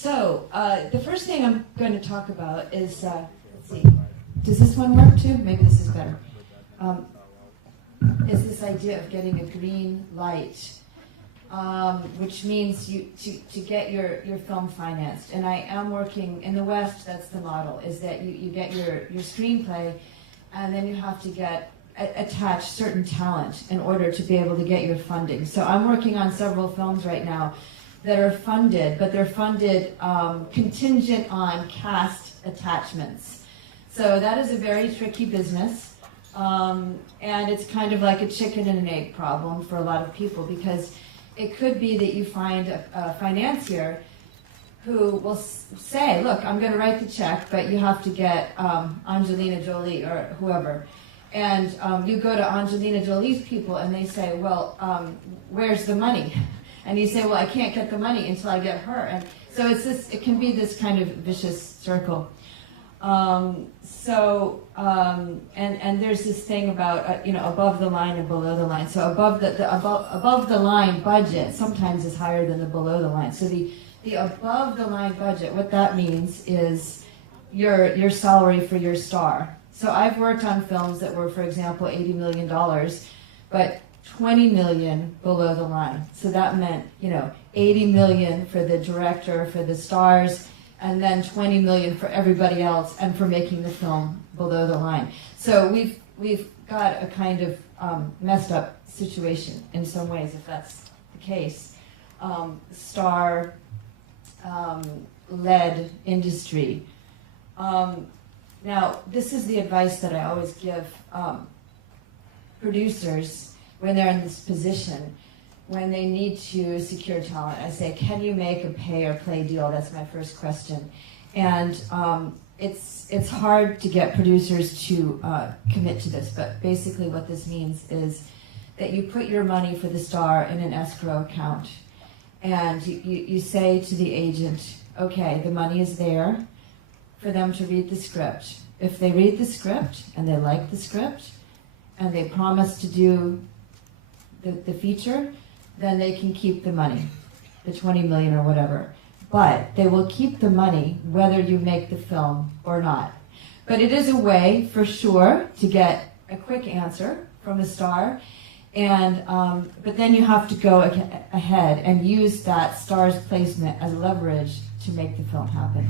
The first thing I'm going to talk about is, let's see, does this one work too? Maybe this is better. Is this idea of getting a green light, which means to get your film financed. And I am working, in the West, that's the model, is that you get your screenplay, and then you have to attach certain talent in order to be able to get your funding. So I'm working on several films right now that are funded, but they're funded contingent on cast attachments. So that is a very tricky business, and it's kind of like a chicken and an egg problem for a lot of people, because it could be that you find a financier who will say, look, I'm going to write the check, but you have to get Angelina Jolie or whoever. And you go to Angelina Jolie's people and they say, well, where's the money? And you say, well, I can't get the money until I get her. And so it can be this kind of vicious circle. And there's this thing about above the line and below the line. So above the line budget sometimes is higher than the below the line. So the above the line budget, what that means is your salary for your star. So I've worked on films that were, for example, $80 million, but $20 million below the line. So that meant, $80 million for the director, for the stars, and then $20 million for everybody else, and for making the film below the line. So we've got a kind of messed up situation in some ways, if that's the case. Star led industry. Now, this is the advice that I always give producers when they're in this position, when they need to secure talent. I say, can you make a pay or play deal? That's my first question. And it's hard to get producers to commit to this, but basically what this means is that you put your money for the star in an escrow account, and you say to the agent, okay, the money is there for them to read the script. If they read the script and they like the script and they promise to do the feature, then they can keep the money, the $20 million or whatever. But they will keep the money whether you make the film or not. But it is a way, for sure, to get a quick answer from a star. And but then you have to go ahead and use that star's placement as leverage to make the film happen.